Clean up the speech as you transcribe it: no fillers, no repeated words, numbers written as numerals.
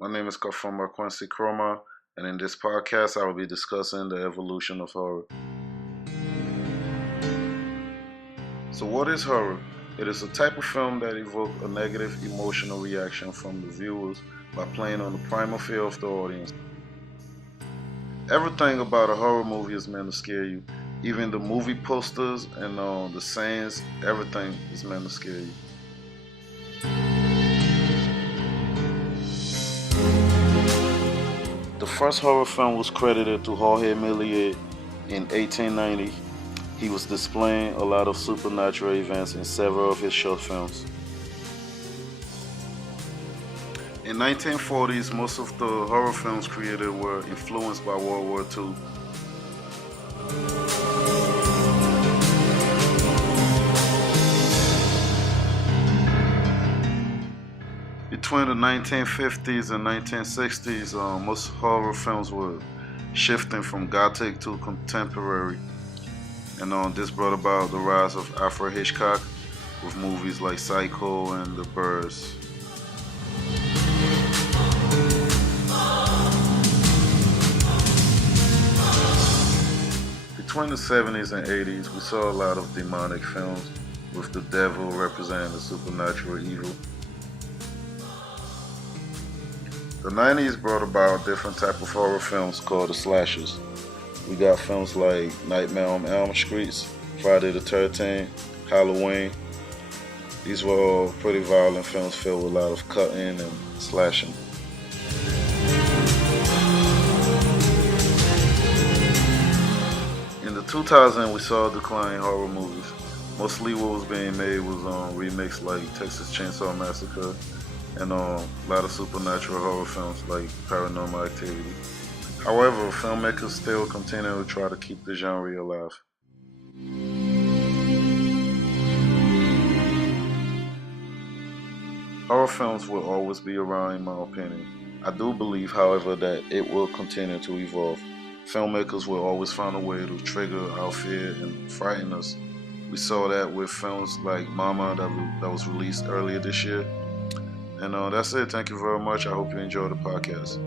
My name is Kafuma Quincy Chroma, and in this podcast, I will be discussing the evolution of horror. So, what is horror? It is a type of film that evokes a negative emotional reaction from the viewers by playing on the primal fear of the audience. Everything about a horror movie is meant to scare you. Even the movie posters and the sayings, everything is meant to scare you. The first horror film was credited to Jorge Méliès in 1890. He was displaying a lot of supernatural events in several of his short films. In 1940s, most of the horror films created were influenced by World War II. Between the 1950s and 1960s, most horror films were shifting from gothic to contemporary, and this brought about the rise of Alfred Hitchcock with movies like Psycho and The Birds. Between the 70s and 80s, we saw a lot of demonic films with the devil representing the supernatural evil. The 90s brought about different type of horror films called the slashers. We got films like Nightmare on Elm Street, Friday the 13th, Halloween. These were all pretty violent films filled with a lot of cutting and slashing. In the 2000s, we saw a decline in horror movies. Mostly what was being made was remakes like Texas Chainsaw Massacre and a lot of supernatural horror films like Paranormal Activity. However, filmmakers still continue to try to keep the genre alive. Horror films will always be around in my opinion. I do believe, however, that it will continue to evolve. Filmmakers will always find a way to trigger our fear and frighten us. We saw that with films like Mama that was released earlier this year. And that's it. Thank you very much. I hope you enjoyed the podcast.